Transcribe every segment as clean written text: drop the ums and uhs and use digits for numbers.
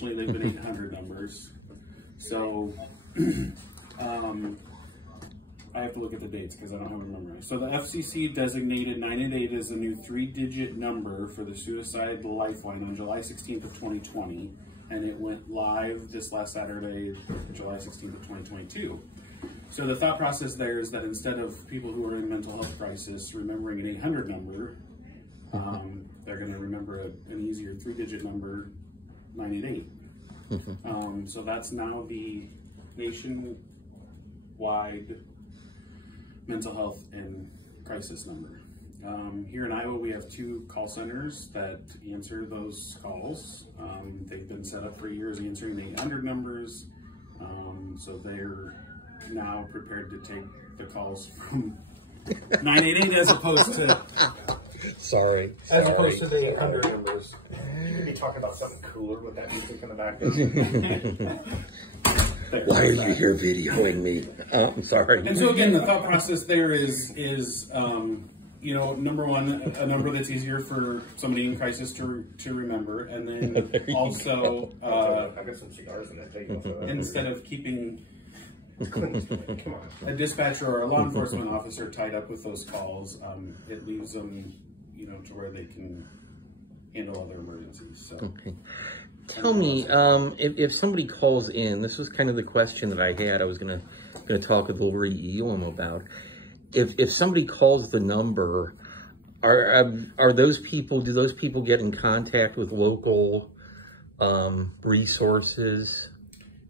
they've been 800 numbers. So I have to look at the dates because I don't have them memorized. So the FCC designated 988 as a new 3-digit number for the suicide lifeline on July 16th of 2020, and it went live this last Saturday, July 16th of 2022. So the thought process there is that instead of people who are in mental health crisis remembering an 800 number, they're going to remember an easier 3-digit number, 988. So that's now the nationwide mental health and crisis number. Here in Iowa, we have 2 call centers that answer those calls. They've been set up for years answering the 800 numbers. So they're now prepared to take the calls from 988 as opposed to... Sorry. As opposed to the 800 numbers. You could be talking about something cooler with that music in the background. Why are you here videoing me? I'm sorry. And so again, the thought process there is you know, number one, a number that's easier for somebody in crisis to remember, and then also I got some cigars in that thing. instead of keeping Come on. a dispatcher or a law enforcement officer tied up with those calls, it leaves them, you know, to where they can handle other emergencies. So. Okay. Tell me, if somebody calls in, this was kind of the question that I had. I was gonna talk with Lori Elam about. If somebody calls the number, are those people? Do those people get in contact with local resources?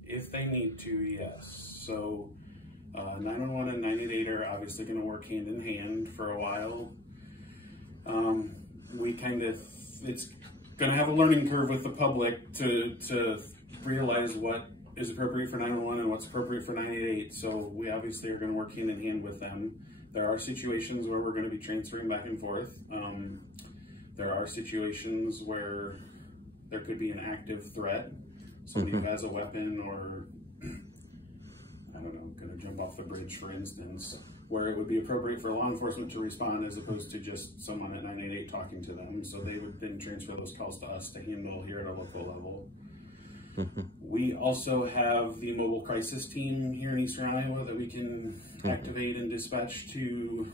If they need to, yes. So 911 and 988 are obviously going to work hand in hand for a while. It's going to have a learning curve with the public to realize what is appropriate for 911 and what's appropriate for 988. So we obviously are going to work hand in hand with them. There are situations where we're going to be transferring back and forth. There are situations where there could be an active threat. Somebody who has a weapon or, I don't know, going to jump off the bridge, for instance, where it would be appropriate for law enforcement to respond as opposed to just someone at 988 talking to them. So they would then transfer those calls to us to handle here at a local level. We also have the mobile crisis team here in Eastern Iowa that we can activate and dispatch to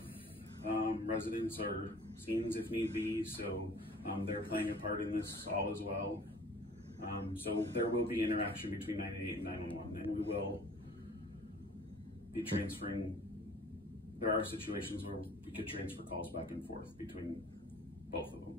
residents or scenes if need be. So they're playing a part in this all as well. So there will be interaction between 988 and 911, and we will be transferring. There are situations where we could transfer calls back and forth between both of them.